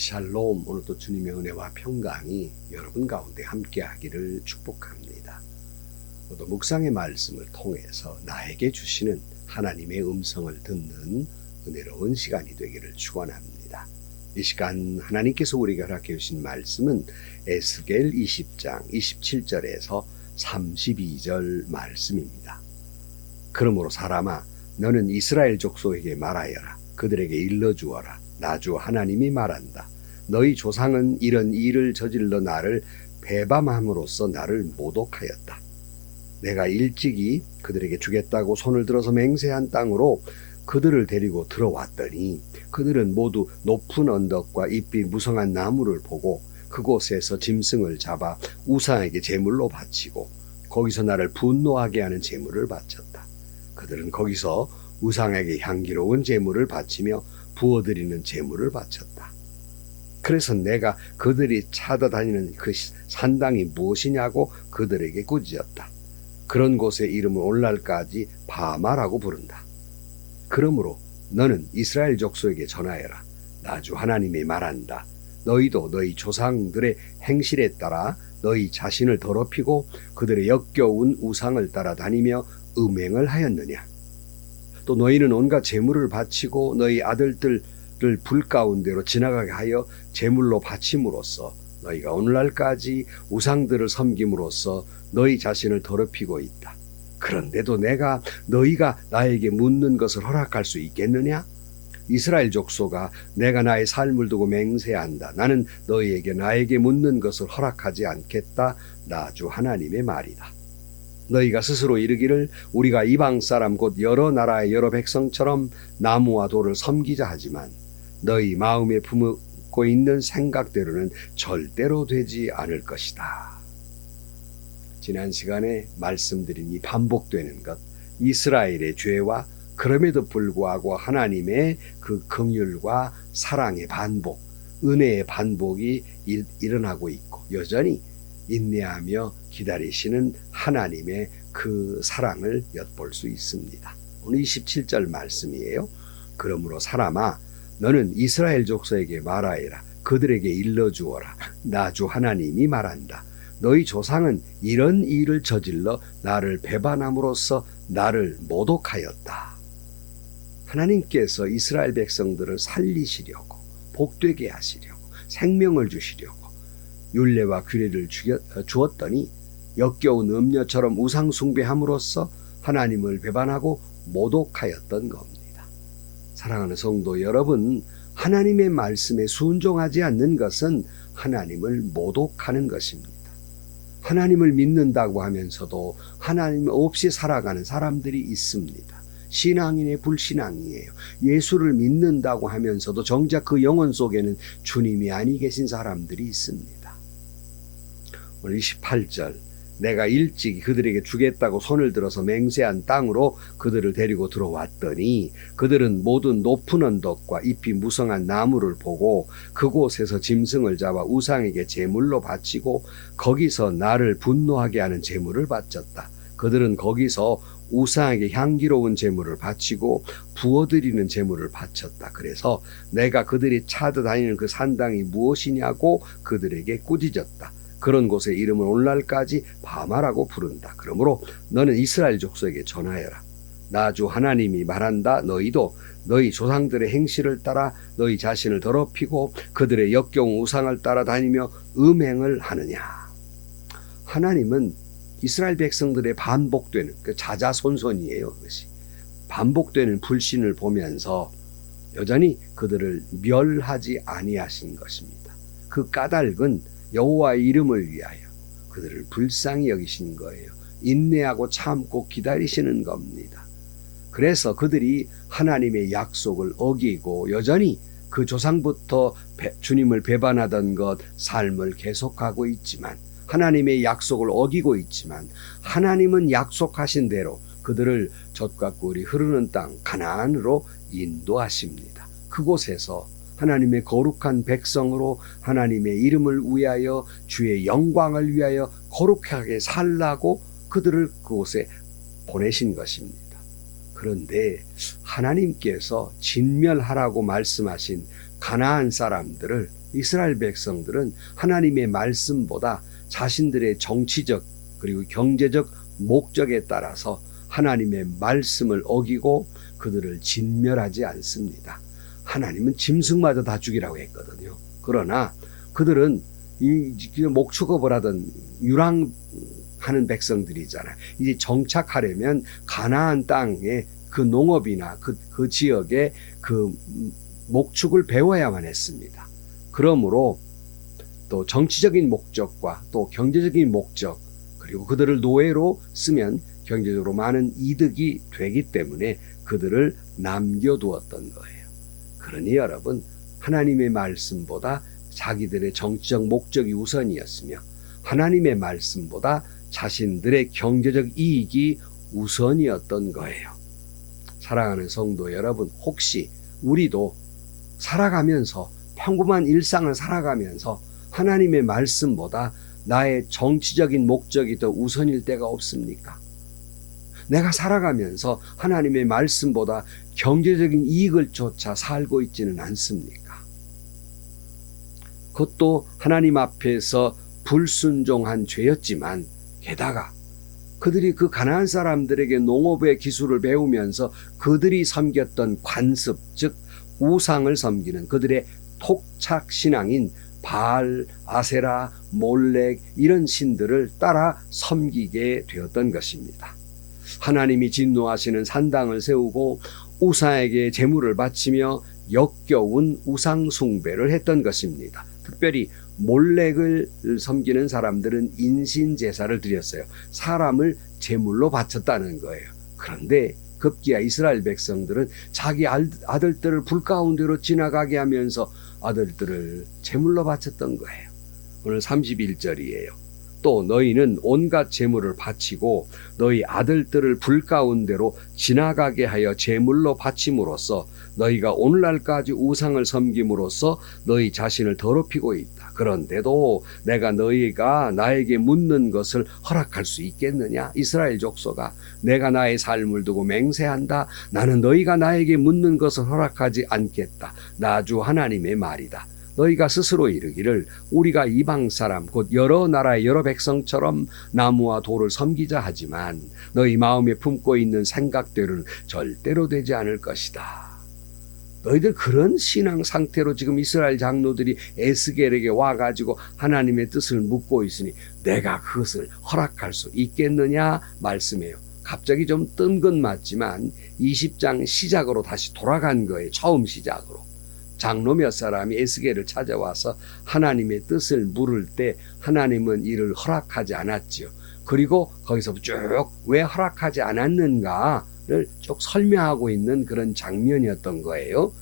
샬롬 오늘도 주님의 은혜와 평강이 여러분 가운데 함께하기를 축복합니다. 오늘 묵상의 말씀을 통해서 나에게 주시는 하나님의 음성을 듣는 은혜로운 시간이 되기를 축원합니다. 이 시간 하나님께서 우리가 허락해 주신 말씀은 에스겔 20장 27절에서 32절 말씀입니다. 그러므로 사람아 너는 이스라엘 족속에게 말하여라 그들에게 일러 주어라 나 주 하나님이 말한다 너희 조상은 이런 일을 저질러 나를 배반함으로써 나를 모독하였다 내가 일찍이 그들에게 주겠다고 손을 들어서 맹세한 땅으로 그들을 데리고 들어왔더니 그들은 모두 높은 언덕과 잎이 무성한 나무를 보고 그곳에서 짐승을 잡아 우상에게 제물로 바치고 거기서 나를 분노하게 하는 제물을 바쳤다. 그들은 거기서 우상에게 향기로운 제물을 바치며 부어드리는 제물을 바쳤다. 그래서 내가 그들이 찾아다니는 그 산당이 무엇이냐고 그들에게 꾸짖었다. 그런 곳의 이름을 오늘날까지 바마라고 부른다. 그러므로 너는 이스라엘 족속에게 전하여라. 나주 하나님이 말한다. 너희도 너희 조상들의 행실에 따라 너희 자신을 더럽히고 그들의 역겨운 우상을 따라 다니며 음행을 하였느냐? 또 너희는 온갖 재물을 바치고 너희 아들들 을 불 가운데로 지나가게 하여 재물로 바침으로써 너희가 오늘날까지 우상들을 섬김으로써 너희 자신을 더럽히고 있다. 그런데도 내가 너희가 나에게 묻는 것을 허락할 수 있겠느냐? 이스라엘 족소가 내가 나의 삶을 두고 맹세한다. 나는 너희에게 나에게 묻는 것을 허락하지 않겠다. 나 주 하나님의 말이다. 너희가 스스로 이르기를 우리가 이방 사람 곧 여러 나라의 여러 백성처럼 나무와 돌을 섬기자 하지만 너희 마음에 품고 있는 생각대로는 절대로 되지 않을 것이다. 지난 시간에 말씀드린 이 반복되는 것 이스라엘의 죄와 그럼에도 불구하고 하나님의 그 긍휼과 사랑의 반복, 은혜의 반복이 일, 일어나고 있고 여전히 인내하며 기다리시는 하나님의 그 사랑을 엿볼 수 있습니다. 오늘 27절 말씀이에요. 그러므로 사람아 너는 이스라엘 족속에게 말하여라 그들에게 일러 주어라 나 주 하나님이 말한다. 너희 조상은 이런 일을 저질러 나를 배반함으로써 나를 모독하였다. 하나님께서 이스라엘 백성들을 살리시려고 복되게 하시려고 생명을 주시려고 율례와 규례를 주었더니 역겨운 음녀처럼 우상 숭배함으로써 하나님을 배반하고 모독하였던 겁니다. 사랑하는 성도 여러분, 하나님의 말씀에 순종하지 않는 것은 하나님을 모독하는 것입니다. 하나님을 믿는다고 하면서도 하나님 없이 살아가는 사람들이 있습니다. 신앙인의 불신앙이에요. 예수를 믿는다고 하면서도 정작 그 영혼 속에는 주님이 아니 계신 사람들이 있습니다. 오늘 28절 내가 일찍 그들에게 주겠다고 손을 들어서 맹세한 땅으로 그들을 데리고 들어왔더니 그들은 모든 높은 언덕과 잎이 무성한 나무를 보고 그곳에서 짐승을 잡아 우상에게 제물로 바치고 거기서 나를 분노하게 하는 제물을 바쳤다. 그들은 거기서 우상에게 향기로운 제물을 바치고 부어드리는 제물을 바쳤다. 그래서 내가 그들이 찾아다니는 그 산당이 무엇이냐고 그들에게 꾸짖었다. 그런 곳의 이름은 오늘날까지 바마라고 부른다. 그러므로 너는 이스라엘 족속에게 전하여라. 나주 하나님이 말한다. 너희도 너희 조상들의 행실을 따라 너희 자신을 더럽히고 그들의 역경 우상을 따라다니며 음행을 하느냐. 하나님은 이스라엘 백성들의 반복되는 그 자자손손이에요. 그것이 반복되는 불신을 보면서 여전히 그들을 멸하지 아니하신 것입니다. 그 까닭은 여호와의 이름을 위하여 그들을 불쌍히 여기신 거예요. 인내하고 참고 기다리시는 겁니다. 그래서 그들이 하나님의 약속을 어기고 여전히 그 조상부터 주님을 배반하던 것 삶을 계속하고 있지만 하나님의 약속을 어기고 있지만 하나님은 약속하신 대로 그들을 젖과 꿀이 흐르는 땅 가나안으로 인도하십니다. 그곳에서 하나님의 거룩한 백성으로 하나님의 이름을 위하여 주의 영광을 위하여 거룩하게 살라고 그들을 그곳에 보내신 것입니다. 그런데 하나님께서 진멸하라고 말씀하신 가나안 사람들을 이스라엘 백성들은 하나님의 말씀보다 자신들의 정치적 그리고 경제적 목적에 따라서 하나님의 말씀을 어기고 그들을 진멸하지 않습니다. 하나님은 짐승마저 다 죽이라고 했거든요. 그러나 그들은 이 목축업을 하던 유랑하는 백성들이잖아요. 이제 정착하려면 가나안 땅에 그 농업이나 그, 그 지역에 그 목축을 배워야만 했습니다. 그러므로 또 정치적인 목적과 또 경제적인 목적 그리고 그들을 노예로 쓰면 경제적으로 많은 이득이 되기 때문에 그들을 남겨두었던 거예요. 그러니 여러분 하나님의 말씀보다 자기들의 정치적 목적이 우선이었으며 하나님의 말씀보다 자신들의 경제적 이익이 우선이었던 거예요. 사랑하는 성도 여러분, 혹시 우리도 살아가면서 평범한 일상을 살아가면서 하나님의 말씀보다 나의 정치적인 목적이 더 우선일 때가 없습니까? 내가 살아가면서 하나님의 말씀보다 경제적인 이익을 쫓아 살고 있지는 않습니까? 그것도 하나님 앞에서 불순종한 죄였지만 게다가 그들이 그 가나안 사람들에게 농업의 기술을 배우면서 그들이 섬겼던 관습 즉 우상을 섬기는 그들의 토착 신앙인 바알, 아세라, 몰렉 이런 신들을 따라 섬기게 되었던 것입니다. 하나님이 진노하시는 산당을 세우고 우상에게 제물을 바치며 역겨운 우상 숭배를 했던 것입니다. 특별히 몰렉을 섬기는 사람들은 인신 제사를 드렸어요. 사람을 제물로 바쳤다는 거예요. 그런데 급기야 이스라엘 백성들은 자기 아들들을 불 가운데로 지나가게 하면서 아들들을 제물로 바쳤던 거예요. 오늘 31절이에요. 또 너희는 온갖 제물을 바치고 너희 아들들을 불 가운데로 지나가게 하여 제물로 바침으로써 너희가 오늘날까지 우상을 섬김으로써 너희 자신을 더럽히고 있다. 그런데도 내가 너희가 나에게 묻는 것을 허락할 수 있겠느냐? 이스라엘 족소가 내가 나의 삶을 두고 맹세한다. 나는 너희가 나에게 묻는 것을 허락하지 않겠다. 나주 하나님의 말이다. 너희가 스스로 이르기를 우리가 이방 사람 곧 여러 나라의 여러 백성처럼 나무와 돌을 섬기자 하지만 너희 마음에 품고 있는 생각대로는 절대로 되지 않을 것이다. 너희들 그런 신앙 상태로 지금 이스라엘 장로들이 에스겔에게 와가지고 하나님의 뜻을 묻고 있으니 내가 그것을 허락할 수 있겠느냐 말씀해요. 갑자기 좀 뜬 건 맞지만 20장 시작으로 다시 돌아간 거예요. 처음 시작으로. 장로 몇 사람이 에스겔을 찾아와서 하나님의 뜻을 물을 때 하나님은 이를 허락하지 않았지요. 그리고 거기서 쭉 왜 허락하지 않았는가를 쭉 설명하고 있는 그런 장면이었던 거예요.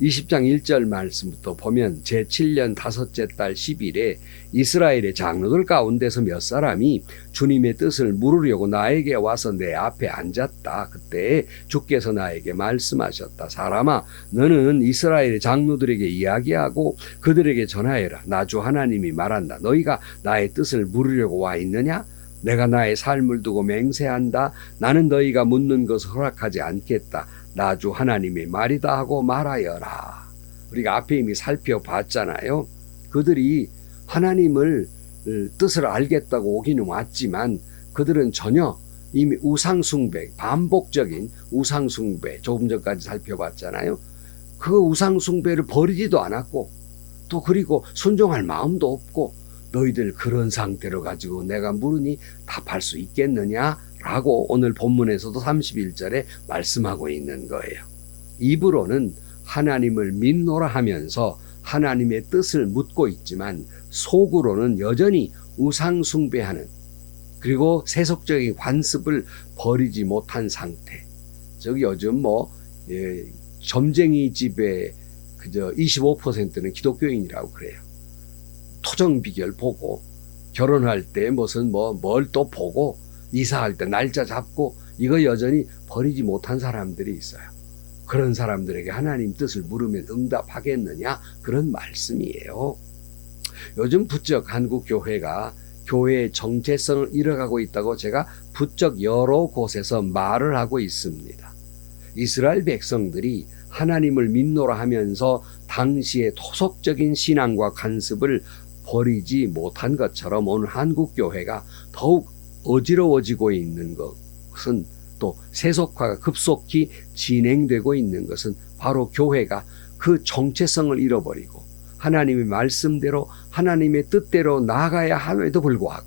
20장 1절 말씀부터 보면 제7년 다섯째 달 10일에 이스라엘의 장로들 가운데서 몇 사람이 주님의 뜻을 물으려고 나에게 와서 내 앞에 앉았다. 그때 주께서 나에게 말씀하셨다. 사람아, 너는 이스라엘의 장로들에게 이야기하고 그들에게 전하여라. 나 주 하나님이 말한다. 너희가 나의 뜻을 물으려고 와 있느냐? 내가 나의 삶을 두고 맹세한다. 나는 너희가 묻는 것을 허락하지 않겠다. 나주 하나님의 말이다 하고 말하여라. 우리가 앞에 이미 살펴봤잖아요. 그들이 하나님을 뜻을 알겠다고 오기는 왔지만 그들은 전혀 이미 우상숭배, 반복적인 우상숭배, 조금 전까지 살펴봤잖아요. 그 우상숭배를 버리지도 않았고 또 그리고 순종할 마음도 없고 너희들 그런 상태로 가지고 내가 물으니 답할 수 있겠느냐? 라고 오늘 본문에서도 31절에 말씀하고 있는 거예요. 입으로는 하나님을 믿노라 하면서 하나님의 뜻을 묻고 있지만 속으로는 여전히 우상숭배하는 그리고 세속적인 관습을 버리지 못한 상태. 즉 요즘 뭐 예, 점쟁이 집에 그저 25%는 기독교인이라고 그래요. 토정 비결 보고 결혼할 때 무슨 뭐 뭘 또 보고 이사할 때 날짜 잡고 이거 여전히 버리지 못한 사람들이 있어요. 그런 사람들에게 하나님 뜻을 물으면 응답하겠느냐? 그런 말씀이에요. 요즘 부쩍 한국 교회가 교회의 정체성을 잃어가고 있다고 제가 부쩍 여러 곳에서 말을 하고 있습니다. 이스라엘 백성들이 하나님을 믿노라 하면서 당시의 토속적인 신앙과 간섭을 버리지 못한 것처럼 오늘 한국 교회가 더욱 어지러워지고 있는 것은 또 세속화가 급속히 진행되고 있는 것은 바로 교회가 그 정체성을 잃어버리고 하나님의 말씀대로 하나님의 뜻대로 나아가야 함에도 불구하고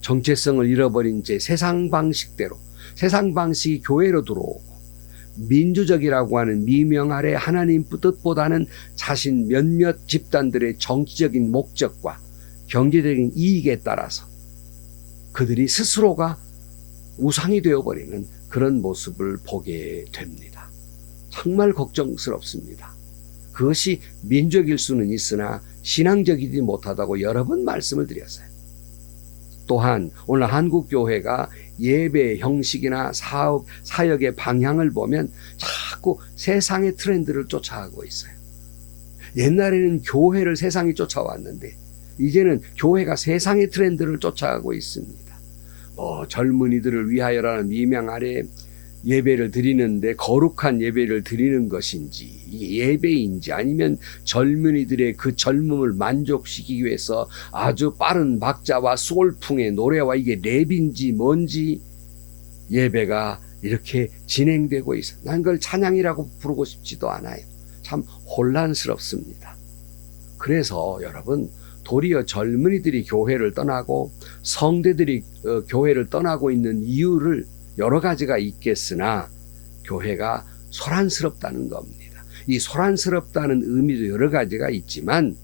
정체성을 잃어버린 채 세상 방식대로 세상 방식이 교회로 들어오고 민주적이라고 하는 미명 아래 하나님 뜻보다는 자신 몇몇 집단들의 정치적인 목적과 경제적인 이익에 따라서 그들이 스스로가 우상이 되어버리는 그런 모습을 보게 됩니다. 정말 걱정스럽습니다. 그것이 민족일 수는 있으나 신앙적이지 못하다고 여러 번 말씀을 드렸어요. 또한 오늘 한국 교회가 예배 형식이나 사업 사역의 방향을 보면 자꾸 세상의 트렌드를 쫓아가고 있어요. 옛날에는 교회를 세상이 쫓아왔는데 이제는 교회가 세상의 트렌드를 쫓아가고 있습니다. 뭐 젊은이들을 위하여라는 미명 아래 예배를 드리는데 거룩한 예배를 드리는 것인지 예배인지 아니면 젊은이들의 그 젊음을 만족시키기 위해서 아주 빠른 박자와 소울풍의 노래와 이게 랩인지 뭔지 예배가 이렇게 진행되고 있어. 난 그걸 찬양이라고 부르고 싶지도 않아요. 참 혼란스럽습니다. 그래서 여러분 도리어 젊은이들이 교회를 떠나고 성대들이 어, 교회를 떠나고 있는 이유를 여러 가지가 있겠으나 교회가 소란스럽다는 겁니다. 이 소란스럽다는 의미도 여러 가지가 있지만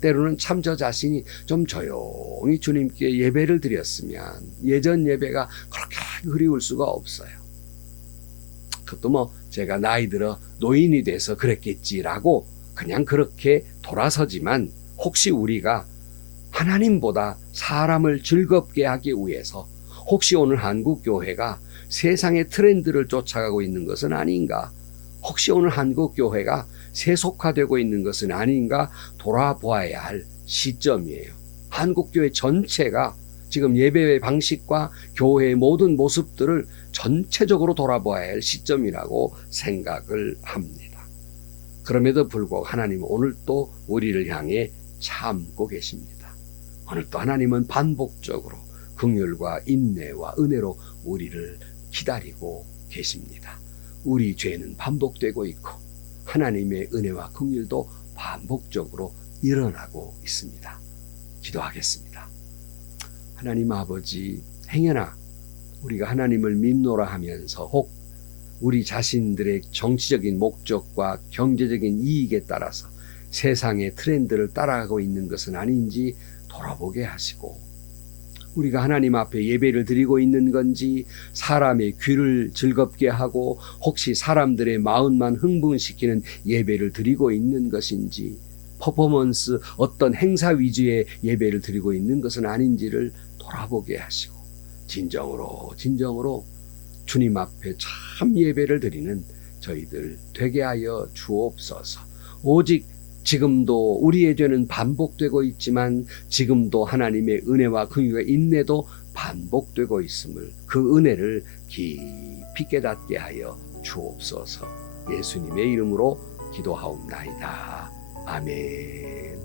때로는 참 저 자신이 좀 조용히 주님께 예배를 드렸으면 예전 예배가 그렇게 그리울 수가 없어요. 그것도 뭐 제가 나이 들어 노인이 돼서 그랬겠지라고 그냥 그렇게 돌아서지만 혹시 우리가 하나님보다 사람을 즐겁게 하기 위해서 혹시 오늘 한국 교회가 세상의 트렌드를 쫓아가고 있는 것은 아닌가? 혹시 오늘 한국 교회가 세속화되고 있는 것은 아닌가 돌아보아야 할 시점이에요. 한국 교회 전체가 지금 예배의 방식과 교회의 모든 모습들을 전체적으로 돌아보아야 할 시점이라고 생각을 합니다. 그럼에도 불구하고 하나님은 오늘 또 우리를 향해 참고 계십니다. 오늘 또 하나님은 반복적으로 긍휼과 인내와 은혜로 우리를 기다리고 계십니다. 우리 죄는 반복되고 있고 하나님의 은혜와 긍휼도 반복적으로 일어나고 있습니다. 기도하겠습니다. 하나님 아버지 행여나 우리가 하나님을 믿노라 하면서 혹 우리 자신들의 정치적인 목적과 경제적인 이익에 따라서 세상의 트렌드를 따라가고 있는 것은 아닌지 돌아보게 하시고 우리가 하나님 앞에 예배를 드리고 있는 건지 사람의 귀를 즐겁게 하고 혹시 사람들의 마음만 흥분시키는 예배를 드리고 있는 것인지 퍼포먼스 어떤 행사 위주의 예배를 드리고 있는 것은 아닌지를 돌아보게 하시고 진정으로 진정으로 주님 앞에 참 예배를 드리는 저희들 되게 하여 주옵소서. 오직 지금도 우리의 죄는 반복되고 있지만 지금도 하나님의 은혜와 긍휼과 인내도 반복되고 있음을 그 은혜를 깊이 깨닫게 하여 주옵소서. 예수님의 이름으로 기도하옵나이다. 아멘.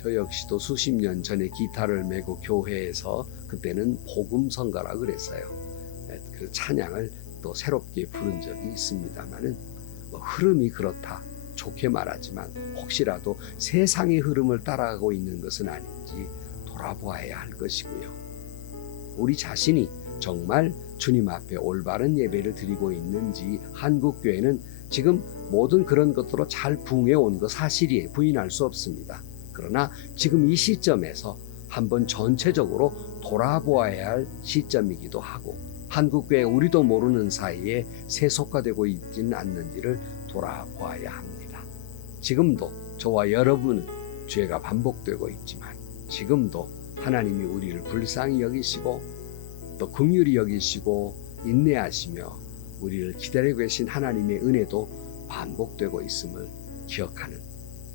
저 역시도 수십 년 전에 기타를 메고 교회에서 그때는 복음 성가라 그랬어요. 그 찬양을 또 새롭게 부른 적이 있습니다만은 뭐 흐름이 그렇다. 좋게 말하지만 혹시라도 세상의 흐름을 따라가고 있는 것은 아닌지 돌아보아야 할 것이고요. 우리 자신이 정말 주님 앞에 올바른 예배를 드리고 있는지 한국 교회는 지금 모든 그런 것들로 잘 부흥해 온 것 사실이에요. 부인할 수 없습니다. 그러나 지금 이 시점에서 한번 전체적으로 돌아보아야 할 시점이기도 하고 한국 교회 우리도 모르는 사이에 세속화되고 있지는 않는지를 돌아보아야 합니다. 지금도 저와 여러분은 죄가 반복되고 있지만 지금도 하나님이 우리를 불쌍히 여기시고 또 긍휼히 여기시고 인내하시며 우리를 기다리고 계신 하나님의 은혜도 반복되고 있음을 기억하는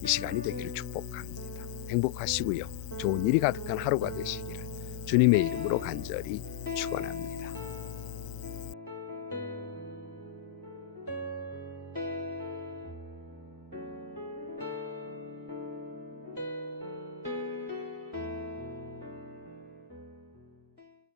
이 시간이 되기를 축복합니다. 행복하시고요. 좋은 일이 가득한 하루가 되시기를 주님의 이름으로 간절히 축원합니다.